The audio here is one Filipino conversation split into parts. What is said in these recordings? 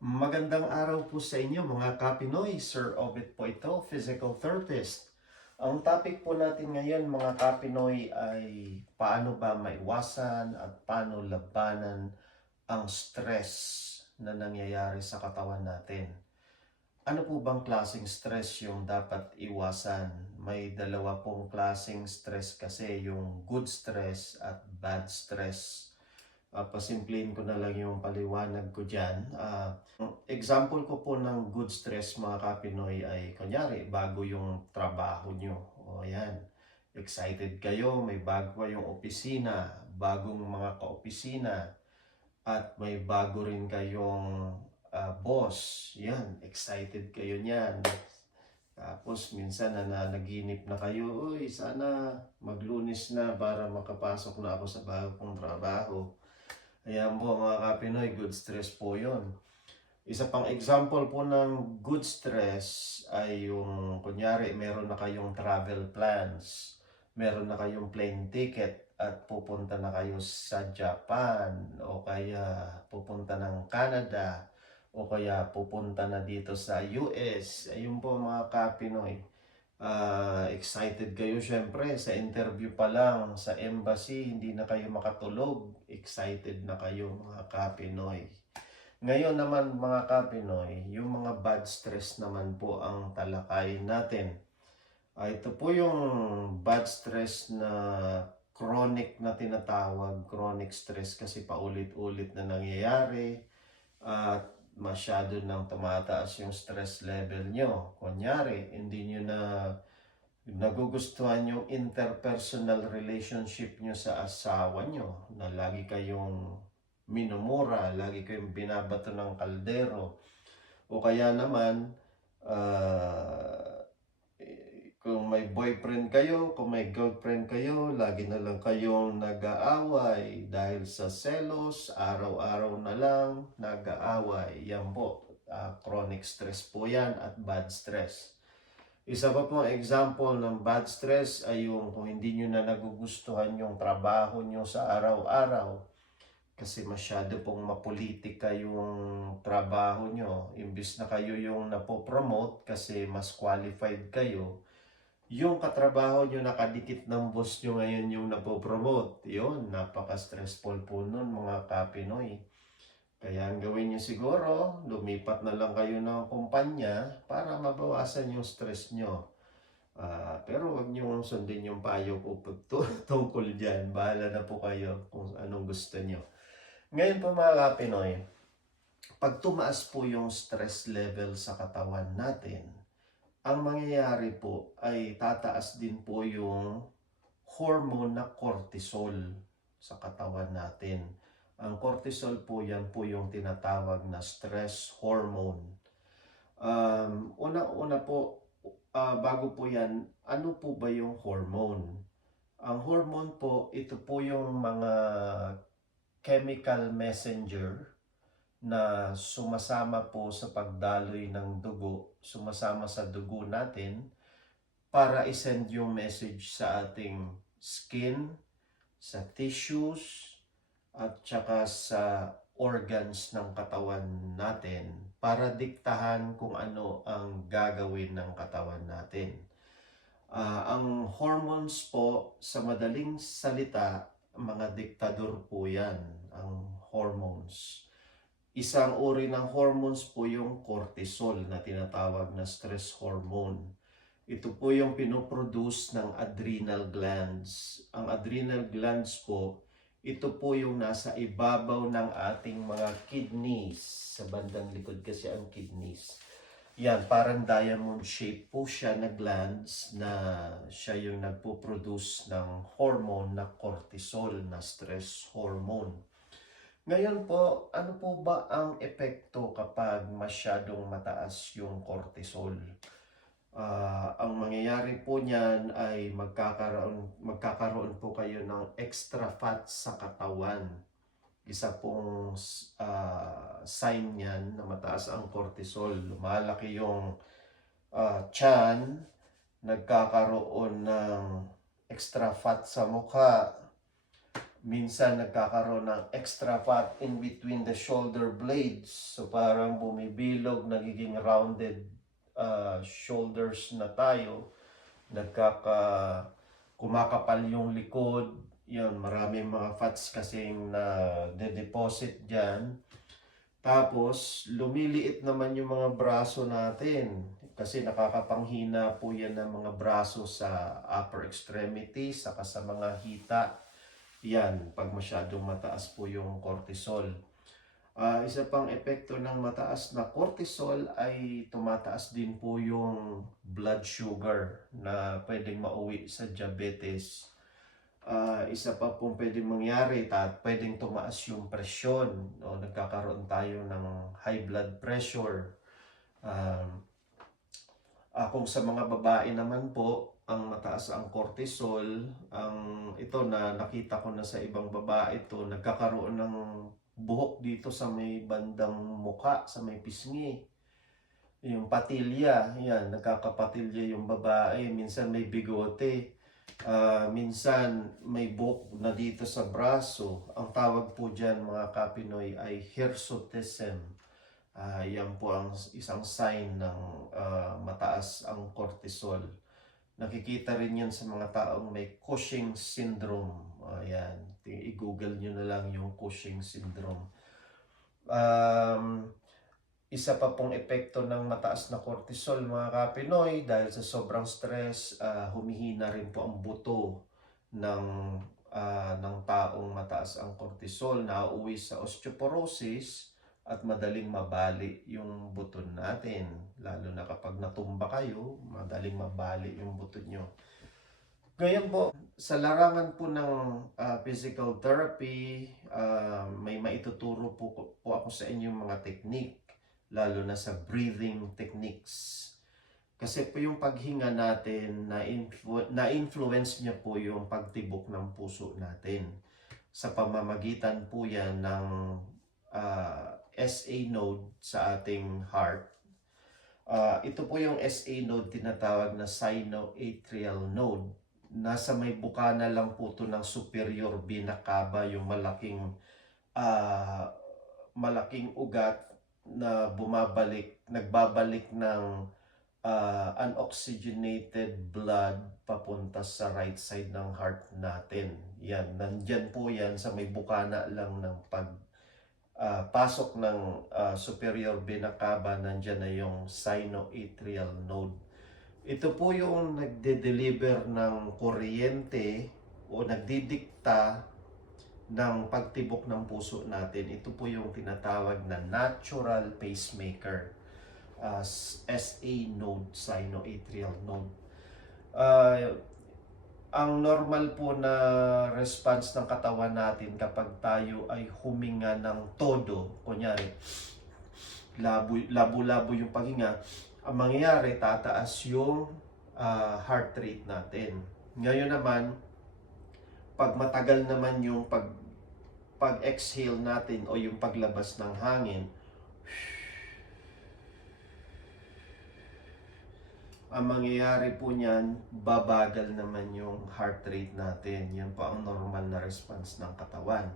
Magandang araw po sa inyo mga Kapinoy. Sir Obit po ito, physical therapist. Ang topic po natin ngayon mga Kapinoy ay paano ba maiwasan at paano labanan ang stress na nangyayari sa katawan natin. Ano po bang klaseng stress yung dapat iwasan? May dalawa pong klaseng stress kasi, yung good stress at bad stress. Pasimplihin ko na lang yung paliwanag ko dyan. Example ko po ng good stress mga Kapinoy ay kunyari bago yung trabaho nyo. O yan, excited kayo, may bago kayong opisina, bagong mga kaopisina, at may bago rin kayong boss. Yan, excited kayo niyan. Tapos minsan nanaginip na kayo, uy, sana maglunes na para makapasok na ako sa bagong trabaho. Ayan po mga Kapinoy, good stress po yon. Isa pang example po ng good stress ay yung kunyari meron na kayong travel plans, meron na kayong plane ticket at pupunta na kayo sa Japan o kaya pupunta ng Canada o kaya pupunta na dito sa US. Ayun po mga Kapinoy. Excited kayo syempre sa interview pa lang sa embassy, hindi na kayo makatulog, excited na kayo mga Kapinoy. Ngayon naman mga Kapinoy, yung mga bad stress naman po ang talakayin natin. Ito po yung bad stress na chronic na tinatawag, chronic stress kasi paulit-ulit na nangyayari at masyado nang tumataas yung stress level nyo. Kunyari, hindi nyo na nagugustuhan yung interpersonal relationship nyo sa asawa nyo, na lagi kayong minumura, lagi kayong binabato ng kaldero, o kaya naman kung may boyfriend kayo, kung may girlfriend kayo, lagi na lang kayong nag-aaway dahil sa selos, araw-araw na lang nag-aaway. Yan po, chronic stress po yan at bad stress. Isa pa pong example ng bad stress ay yung kung hindi nyo na nagugustuhan yung trabaho nyo sa araw-araw kasi masyado pong mapolitika yung trabaho nyo. Imbis na kayo yung napopromote kasi mas qualified kayo, yung katrabaho nyo nakadikit ng boss nyo ngayon yung napopromote. Yun, napaka-stressful po nun mga Kapinoy. Kaya ang gawin nyo siguro, lumipat na lang kayo ng kumpanya para mabawasan yung stress nyo. Pero wag nyo sundin yung payo ko tungkol dyan. Bahala na po kayo kung anong gusto nyo. Ngayon po mga Kapinoy, pag tumaas po yung stress level sa katawan natin, ang mangyayari po ay tataas din po yung hormone na cortisol sa katawan natin. Ang cortisol po yan po yung tinatawag na stress hormone. Una-una po, bago po yan, ano po ba yung hormone? Ang hormone po, ito po yung mga chemical messenger na sumasama po sa pagdaloy ng dugo, sumasama sa dugo natin para isend yung message sa ating skin, sa tissues, at saka sa organs ng katawan natin para diktahan kung ano ang gagawin ng katawan natin. Ang hormones po, sa madaling salita, mga diktador po yan, ang hormones. Isang uri ng hormones po yung cortisol na tinatawag na stress hormone. Ito po yung pinoproduce ng adrenal glands. Ang adrenal glands po, ito po yung nasa ibabaw ng ating mga kidneys. Sa bandang likod kasi ang kidneys. Yan, parang diamond shape po siya na glands na siya yung nagpo-produce ng hormone na cortisol na stress hormone. Ngayon po, ano po ba ang epekto kapag masyadong mataas yung cortisol? Ang mangyayari po niyan ay magkakaroon po kayo ng extra fat sa katawan. Isa pong sign niyan na mataas ang cortisol. Lumalaki yung tiyan, nagkakaroon ng extra fat sa mukha, minsan nagkakaroon ng extra fat in between the shoulder blades. So parang bumibilog, nagiging rounded shoulders na tayo. Kumakapal yung likod. Yun, maraming mga fats kasing na de-deposit dyan. Tapos, lumiliit naman yung mga braso natin. Kasi nakakapanghina po yan ng mga braso sa upper extremity, saka sa mga hita. Yan, pag masyadong mataas po yung cortisol. Isa pang epekto ng mataas na cortisol ay tumataas din po yung blood sugar na pwedeng mauwi sa diabetes. Isa pa pong pwedeng mangyari, pwedeng tumaas yung presyon, o nagkakaroon tayo ng high blood pressure. Kung sa mga babae naman po, ang mataas ang cortisol, ito na nakita ko na sa ibang babae ito, nagkakaroon ng buhok dito sa may bandang muka, sa may pisngi. Yung patilya, yan, nagkakapatilya yung babae, minsan may bigote. Minsan may buhok na dito sa braso. Ang tawag po dyan mga kapinoy ay hirsutism. Yan po ang isang sign ng mataas ang cortisol. Nakikita rin yan sa mga taong may Cushing syndrome. Ayan, i-google nyo na lang yung Cushing syndrome. Isa pa pong epekto ng mataas na cortisol mga kapinoy, dahil sa sobrang stress, humihina rin po ang buto ng taong mataas ang cortisol, nauuwi sa osteoporosis at madaling mabali yung buto natin. Lalo na kapag natumba kayo, madaling mabali yung buto nyo. Ngayon po, sa larangan po ng physical therapy, may maituturo po ako sa inyong mga technique, lalo na sa breathing techniques. Kasi po yung paghinga natin, na-influence niya po yung pagtibok ng puso natin. Sa pamamagitan po yan ng SA node sa ating heart. Ito po yung SA node, tinatawag na sinoatrial node. Nasa may bukana lang po ito ng superior vena cava, yung malaking ugat na nagbabalik ng unoxygenated blood papunta sa right side ng heart natin. Yan, nandyan po yan sa may bukana lang ng pasok ng superior vena cava, nandyan na yung sinoatrial node. Ito po yung nagde-deliver ng kuryente o nagdidikta ng pagtibok ng puso natin. Ito po yung tinatawag na natural pacemaker, SA node, sinoatrial node. Ang normal po na response ng katawan natin kapag tayo ay huminga ng todo, kunyari, labo-labo yung paghinga, ang mangyayari, tataas yung heart rate natin. Ngayon naman, pag matagal naman yung pag-exhale natin o yung paglabas ng hangin, ang mangyayari po niyan, babagal naman yung heart rate natin. Yan po ang normal na response ng katawan.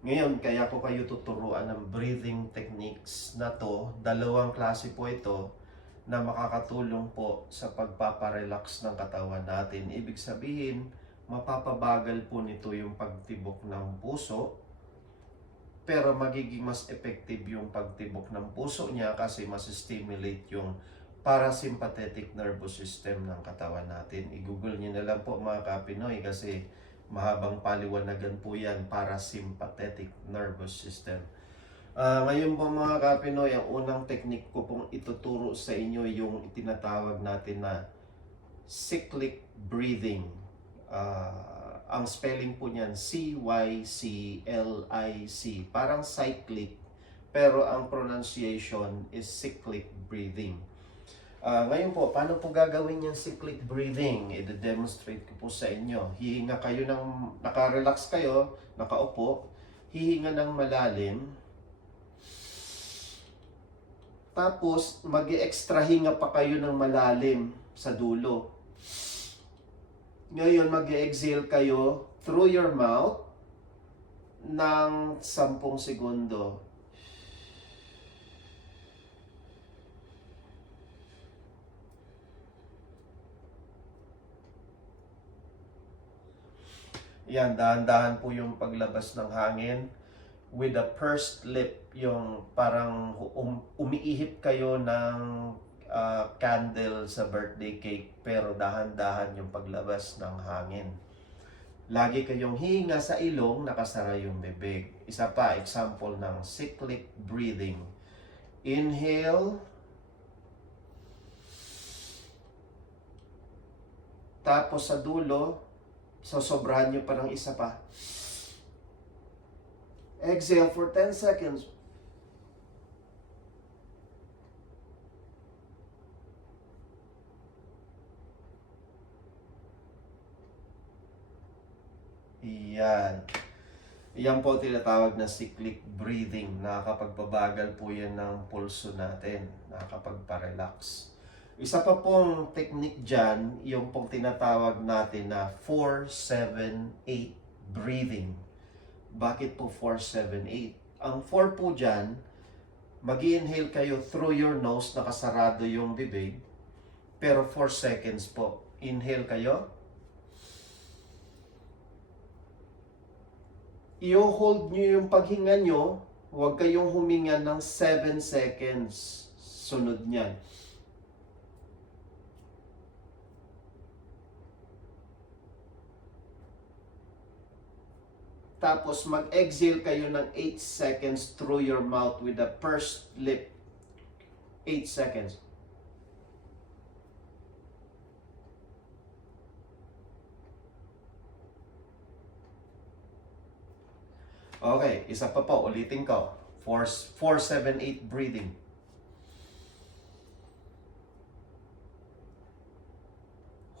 Ngayon, kaya ko kayo tuturuan ng breathing techniques na to. Dalawang klase po ito na makakatulong po sa pagpaparelax ng katawan natin. Ibig sabihin, mapapabagal po nito yung pagtibok ng puso, pero magiging mas effective yung pagtibok ng puso niya kasi mas stimulate yung parasympathetic nervous system ng katawan natin. I-google niyo na lang po mga kapinoy kasi mahabang paliwanagan po yan, parasympathetic nervous system. Ngayon po mga kapinoy, ang unang technique ko pong ituturo sa inyo yung tinatawag natin na cyclic breathing. Ang spelling po niyan, C-Y-C-L-I-C. Parang cyclic, pero ang pronunciation is cyclic breathing. Ngayon po, paano po gagawin yung cyclic breathing? I-demonstrate ko po sa inyo. Hihinga kayo naka-relax kayo, nakaupo, hihinga ng malalim. Tapos, mag-extra hinga pa kayo ng malalim sa dulo. Ngayon, mag-exhale kayo through your mouth. ng 10 segundo. Yan, dahan-dahan po yung paglabas ng hangin. With a pursed lip, yung parang umiihip kayo ng candle sa birthday cake, pero dahan-dahan yung paglabas ng hangin. Lagi kayong hihinga sa ilong, nakasara yung bibig. Isa pa, example ng cyclic breathing. Inhale. Tapos sa dulo, sosobrahan nyo pa ng isa pa. Exhale for 10 seconds. Yan. Yan po tinatawag na cyclic breathing. Nakakapagbabagal po yan ng pulso natin. Nakakapagpa-relax. Isa pa pong technique dyan, yung pong tinatawag natin na 4-7-8 breathing. Bakit po 4-7-8? Ang 4 po dyan, mag-inhale kayo through your nose, nakasarado yung bibig, pero 4 seconds po. Inhale kayo. I-hold nyo yung paghinga nyo, huwag kayong huminga ng 7 seconds. Sunod niyan. Tapos mag-exhale kayo ng 8 seconds through your mouth with a pursed lip. 8 seconds. Okay, isa pa po, ulitin ko. 4-7-8 breathing.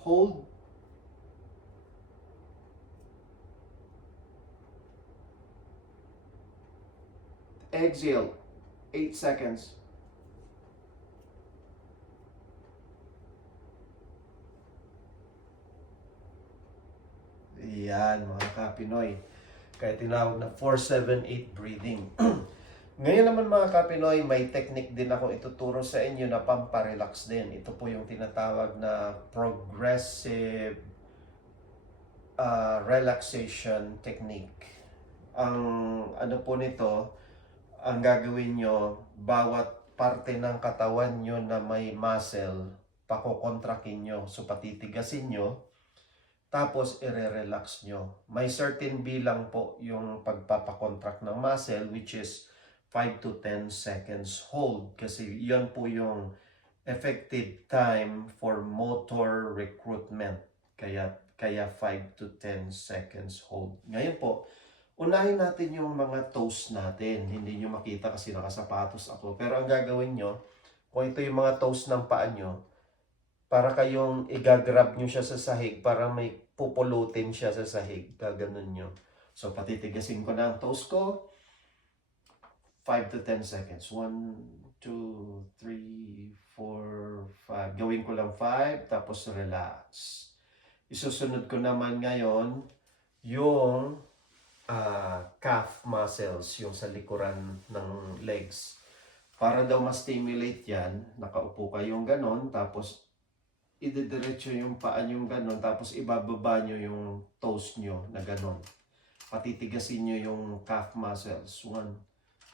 Hold. Exhale, 8 seconds. Yan, mga Kapinoy. Kaya tinawag na 4-7-8 breathing. Ngayon naman mga Kapinoy, may technique din ako ituturo sa inyo na pamparelax din. Ito po yung tinatawag na progressive relaxation technique. Ang ano po nito, ang gagawin nyo, bawat parte ng katawan nyo na may muscle, pakokontrakin nyo. So patitigasin nyo, tapos i-relax nyo. May certain bilang po yung pagpapakontract ng muscle, which is 5 to 10 seconds hold. Kasi yan po yung effective time for motor recruitment. Kaya 5 to 10 seconds hold. Ngayon po, unahin natin yung mga toes natin. Hindi nyo makita kasi nakasapatos ako. Pero ang gagawin nyo, kung ito yung mga toes ng paa nyo, para kayong igagrab nyo siya sa sahig, para may pupulutin siya sa sahig. Gaganon nyo. So, patitigasin ko na ang toes ko. 5 to 10 seconds. 1, 2, 3, 4, 5. Gawin ko lang 5, tapos relax. Isusunod ko naman ngayon yung calf muscles, yung sa likuran ng legs. Para daw ma-stimulate yan, nakaupo kayong ganon, tapos idediretso yung paa nyo ganon, tapos ibababa nyo yung toes nyo na ganon. Patitigasin nyo yung calf muscles. 1,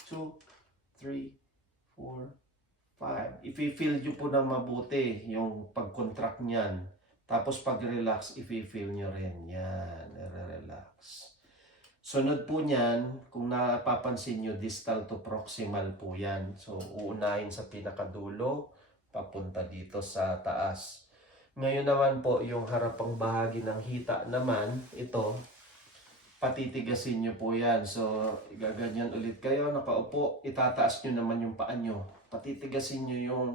2, 3, 4, 5. I-feel nyo po ng mabuti yung pag-contract nyan. Tapos pag-relax, i-feel nyo rin. Yan, i-relax. Sunod po niyan, kung napapansin nyo, distal to proximal po yan. So, uunahin sa pinakadulo, papunta dito sa taas. Ngayon naman po, yung harapang bahagi ng hita naman, ito, patitigasin nyo po yan. So, gaganyan ulit kayo, nakaupo, itataas nyo naman yung paa nyo. Patitigasin nyo yung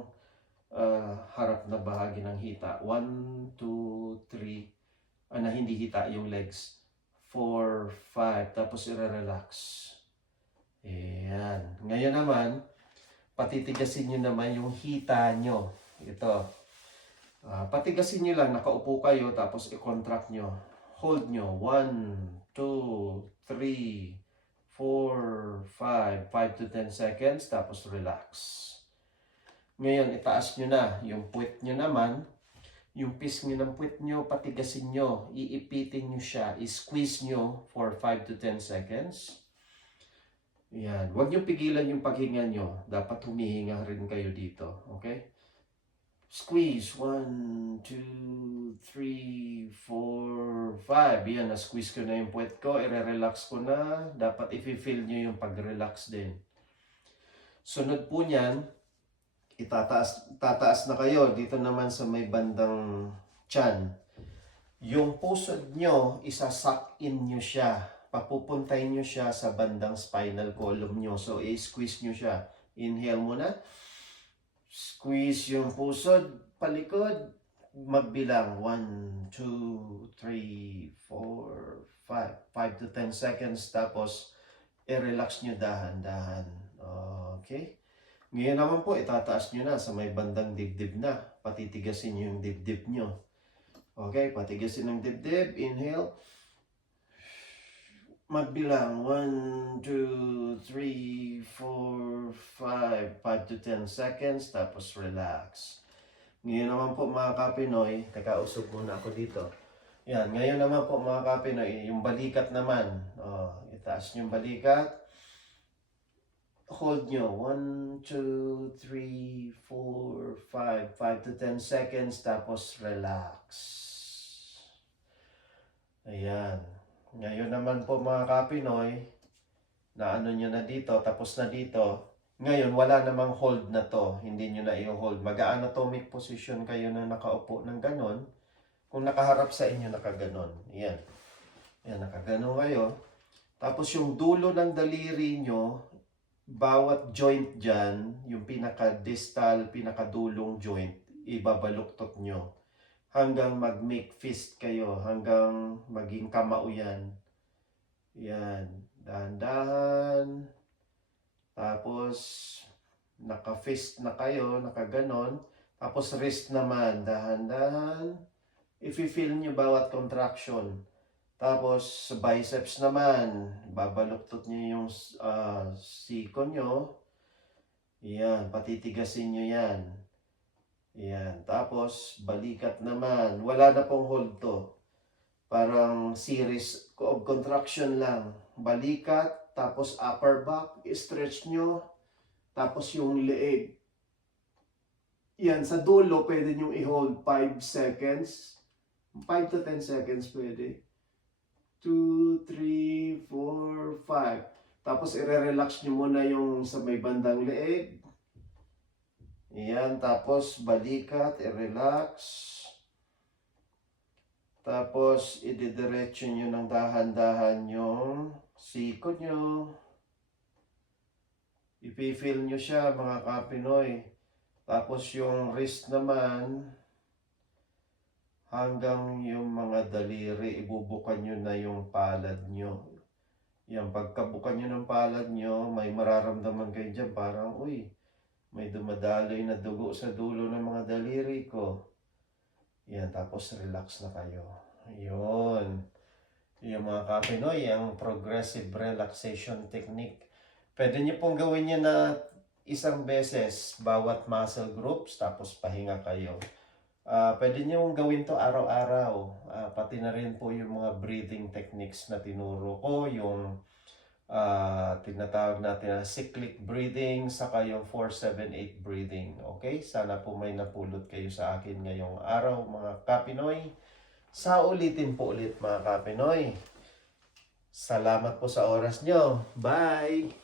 harap na bahagi ng hita. 1, 2, 3, na hindi hita, yung legs. 4, 5, tapos i-relax. Ayan. Ngayon naman, patitigasin nyo naman yung hita nyo. Ito. Patigasin nyo lang, nakaupo kayo, tapos i-contract nyo. Hold nyo. 1, 2, 3, 5 to 10 seconds, tapos relax. Ngayon, itaas nyo na. Yung puwet nyo naman, yung pisngi ng puwet nyo, patigasin nyo, iipitin nyo siya, i-squeeze nyo for 5 to 10 seconds. Yan. Huwag nyo pigilan yung paghinga nyo. Dapat humihinga rin kayo dito. Okay? Squeeze. 1, 2, 3, 4, 5. Yan, na-squeeze ko na yung puwet ko. I-relax ko na. Dapat i-feel nyo yung pag-relax din. Sunod po niyan, tataas na kayo. Dito naman sa may bandang tiyan. Yung pusod nyo, isa-suck in nyo siya. Papupuntahin nyo siya sa bandang spinal column nyo. So, i-squeeze nyo siya. Inhale muna. Squeeze yung pusod, palikod. Magbilang. 1, 2, 3, 4, 5. 5 to 10 seconds. Tapos, i-relax nyo dahan-dahan. Okay? Ngayon naman po, itataas nyo na sa may bandang dibdib na. Patitigasin nyo yung dibdib nyo. Okay, patigasin ng dibdib. Inhale. Magbilang. 1, 2, 3, 4, 5. 5 to 10 seconds. Tapos relax. Ngayon naman po mga kapinoy, teka, usog muna ako dito. Yan, ngayon naman po mga kapinoy, yung balikat naman. Itaas nyo yung balikat. Hold nyo. 1, 2, 3, 4, 5. 5 to 10 seconds. Tapos relax. Ayan. Ngayon naman po mga kapinoy, na ano nyo na dito, tapos na dito. Ngayon, wala namang hold na to. Hindi nyo na i-hold. Mag-anatomic position kayo na nakaupo ng ganon. Kung nakaharap sa inyo, nakaganon. Ayan. Ayan, nakaganon kayo. Tapos yung dulo ng daliri nyo, bawat joint dyan, yung pinaka-distal, pinakadulong joint, ibabaluktot nyo. Hanggang mag-make fist kayo, hanggang maging kamao yan. Yan, dahan-dahan. Tapos, naka-fist na kayo, nakaganon. Tapos wrist naman, dahan-dahan. I-feel nyo bawat contraction. Tapos, sa biceps naman, babaluktot nyo yung siko nyo. Yan, patitigasin nyo yan. Yan, tapos balikat naman. Wala na pong hold to. Parang series of contraction lang. Balikat, tapos upper back, stretch nyo. Tapos yung leeg. Yan, sa dulo, pwede nyo i-hold 5 seconds. 5 to 10 seconds pwede. 2, 3, 4, 5. Tapos i-relax nyo muna yung sa may bandang leeg. Yan, tapos balikat, i-relax. Tapos ididiretso nyo ng dahan-dahan yung siko nyo. Ipi-feel nyo siya mga kapinoy. Tapos yung wrist naman, hanggang yung mga daliri, ibubukan nyo na yung palad nyo. Yan, pagkabukan nyo ng palad nyo, may mararamdaman kayo dyan, parang, uy, may dumadaloy na dugo sa dulo ng mga daliri ko. Yan, tapos relax na kayo. Yun. Yung mga kapinoy, ang progressive relaxation technique. Pwede nyo pong gawin yan na isang beses, bawat muscle groups, tapos pahinga kayo. Pwede nyo gawin to araw-araw. Pati na rin po yung mga breathing techniques na tinuro ko, yung tinatawag natin na cyclic breathing, saka yung 4-7-8 breathing. Okay? Sana po may napulot kayo sa akin ngayong araw, mga kapinoy. Sa ulitin po ulit, mga kapinoy. Salamat po sa oras nyo. Bye!